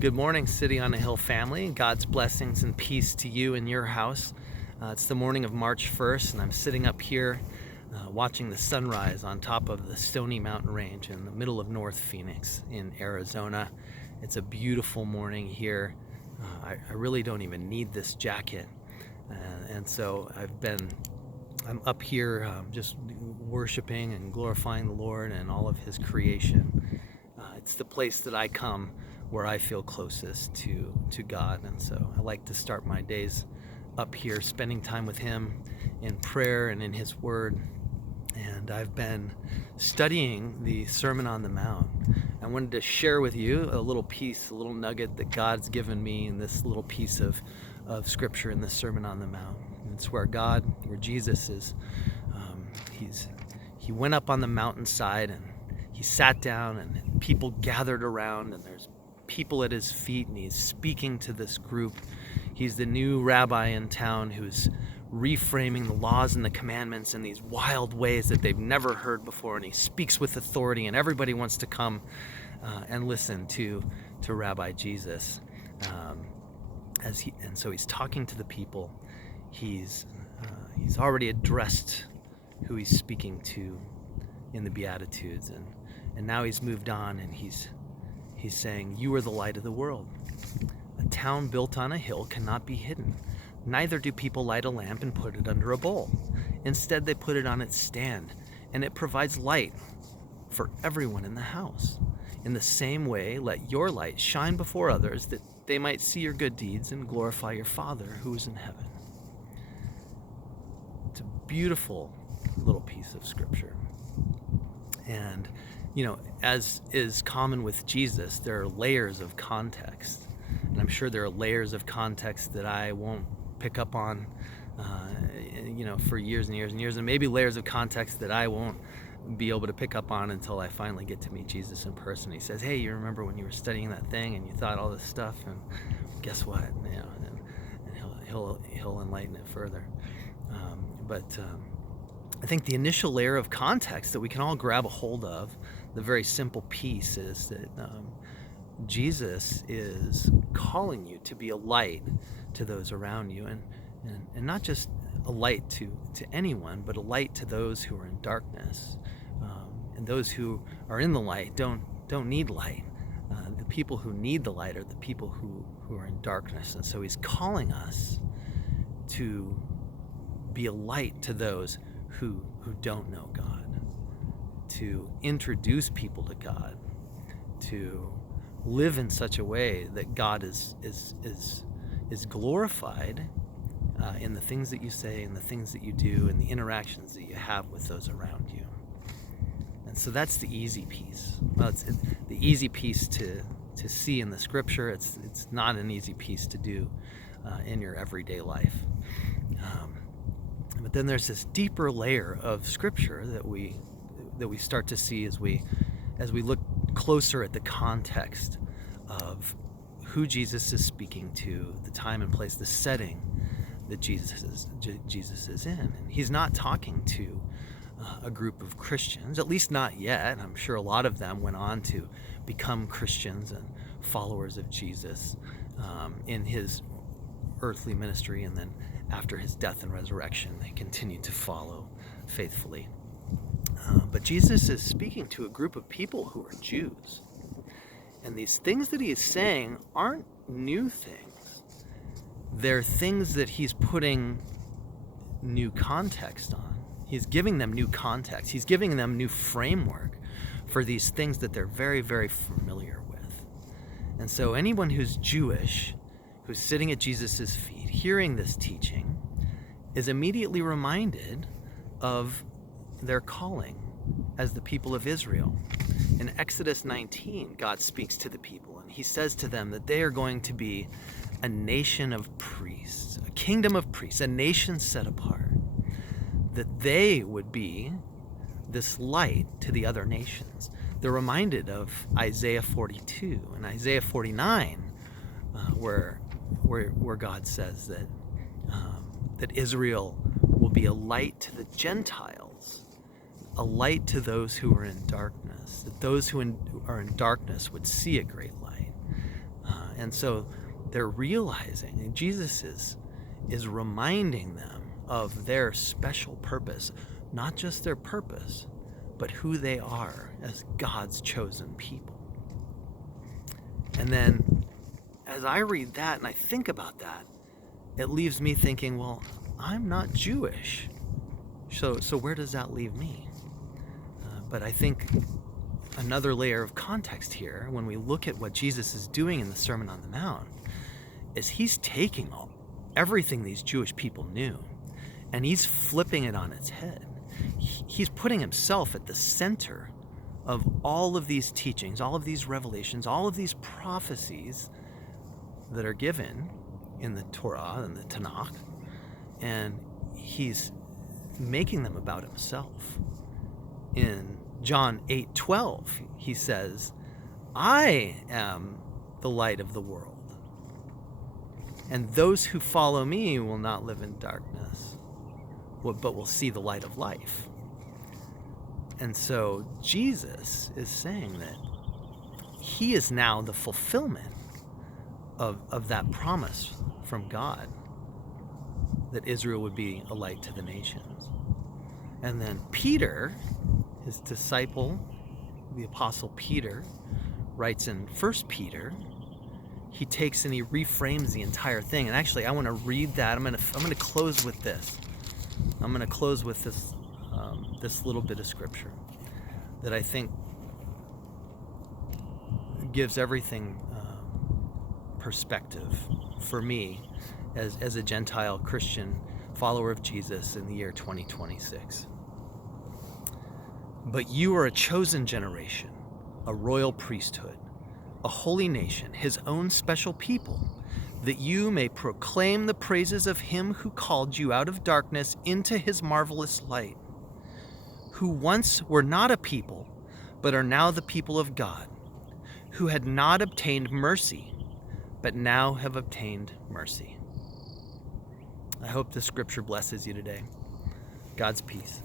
Good morning, City on a Hill family. God's blessings and peace to you and your house. It's the morning of March 1st, and I'm sitting up here watching the sunrise on top of the Stony Mountain Range in the middle of North Phoenix in Arizona. It's a beautiful morning here. I really don't even need this jacket. And so I'm up here just worshiping and glorifying the Lord and all of His creation. It's the place that I come where I feel closest to God. And so I like to start my days up here, spending time with Him in prayer and in His Word. And I've been studying the Sermon on the Mount. I wanted to share with you a little piece, a little nugget that God's given me in this little piece of Scripture in the Sermon on the Mount. And it's where Jesus is. He went up on the mountainside and he sat down, and people gathered around, and there's people at his feet, and he's speaking to this group. He's the new rabbi in town who's reframing the laws and the commandments in these wild ways that they've never heard before, and he speaks with authority, and everybody wants to come and listen to Rabbi Jesus. So he's talking to the people. He's already addressed who he's speaking to in the Beatitudes, and now he's moved on, and he's saying, "You are the light of the world. A town built on a hill cannot be hidden. Neither do people light a lamp and put it under a bowl. Instead, they put it on its stand, and it provides light for everyone in the house. In the same way, let your light shine before others, that they might see your good deeds and glorify your Father who is in heaven." It's a beautiful little piece of Scripture. And, as is common with Jesus, there are layers of context. And I'm sure there are layers of context that I won't pick up on, for years and years and years. And maybe layers of context that I won't be able to pick up on until I finally get to meet Jesus in person. He says, "Hey, you remember when you were studying that thing and you thought all this stuff? And guess what? And he'll enlighten it further." I think the initial layer of context that we can all grab a hold of, the very simple piece, is that Jesus is calling you to be a light to those around you, and not just a light to anyone, but a light to those who are in darkness. And those who are in the light don't need light. The people who need the light are the people who are in darkness. And so he's calling us to be a light to those who don't know God, to introduce people to God, to live in such a way that God is glorified in the things that you say and the things that you do and the interactions that you have with those around you. And so that's the easy piece. Well, it's the easy piece to see in the Scripture. It's not an easy piece to do in your everyday life. But then there's this deeper layer of Scripture that we start to see as we look closer at the context of who Jesus is speaking to, the time and place, the setting that Jesus is in. And he's not talking to a group of Christians, at least not yet. I'm sure a lot of them went on to become Christians and followers of Jesus in his earthly ministry, and then after his death and resurrection, they continued to follow faithfully. But Jesus is speaking to a group of people who are Jews. And these things that he is saying aren't new things. They're things that he's putting new context on. He's giving them new context. He's giving them new framework for these things that they're very, very familiar with. And so anyone who's Jewish, who's sitting at Jesus' feet, hearing this teaching, is immediately reminded of their calling as the people of Israel. In Exodus 19, God speaks to the people, and he says to them that they are going to be a nation of priests, a kingdom of priests, a nation set apart, that they would be this light to the other nations. They're reminded of Isaiah 42 and Isaiah 49, where God says that Israel will be a light to the Gentiles, a light to those who are in darkness, that those who are in darkness would see a great light. And so they're realizing, and Jesus is reminding them of their special purpose, not just their purpose, but who they are as God's chosen people. And then as I read that and I think about that, it leaves me thinking, well, I'm not Jewish. So where does that leave me? But I think another layer of context here, when we look at what Jesus is doing in the Sermon on the Mount, is he's taking everything these Jewish people knew and he's flipping it on its head. He's putting himself at the center of all of these teachings, all of these revelations, all of these prophecies that are given in the Torah and the Tanakh, and he's making them about himself. In John 8:12, he says, I am the light of the world, and those who follow me will not live in darkness, but will see the light of life. And so Jesus is saying that he is now the fulfillment of that promise from God, that Israel would be a light to the nations. And then Peter, his disciple, the Apostle Peter, writes in 1 Peter, he takes and he reframes the entire thing. And actually, I want to read that. I'm going to close with this. I'm going to close with this this little bit of scripture that I think gives everything perspective for me as a Gentile Christian follower of Jesus in the year 2026. But you are a chosen generation, a royal priesthood, a holy nation, his own special people, that you may proclaim the praises of him who called you out of darkness into his marvelous light, who once were not a people, but are now the people of God, who had not obtained mercy, but now have obtained mercy. I hope this scripture blesses you today. God's peace.